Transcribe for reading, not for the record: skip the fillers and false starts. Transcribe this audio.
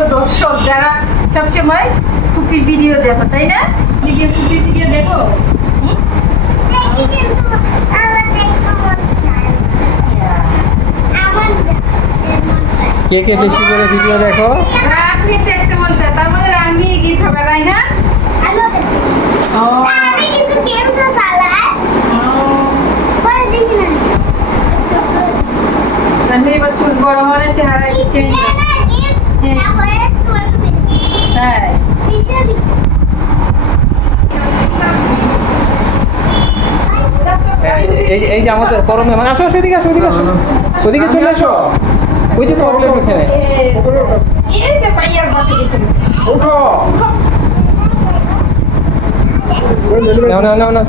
প্রিয় দর্শক যারা সবসময় ফুপির ভিডিও দেখো, তাই না? ফুপির ভিডিও দেখো। কে কে বেশি করে ভিডিও দেখো? আপনি দেখতে মন চায়, তার মানে আমি গিফট হবে, তাই না? আমি এবার চুল বড় হওয়ার চেহারা চেঞ্জ। হ্যাঁ, এই যে আমাদের পরম মেহমান, আসো আসো, এদিকে আসো, এদিকে আসো, ওদিকে চলে আসো। ওই যে প্রবলেম এখানে। এই যে পাইয়ার বসে গেছে। ওঠো। নাও নাও নাও নাও।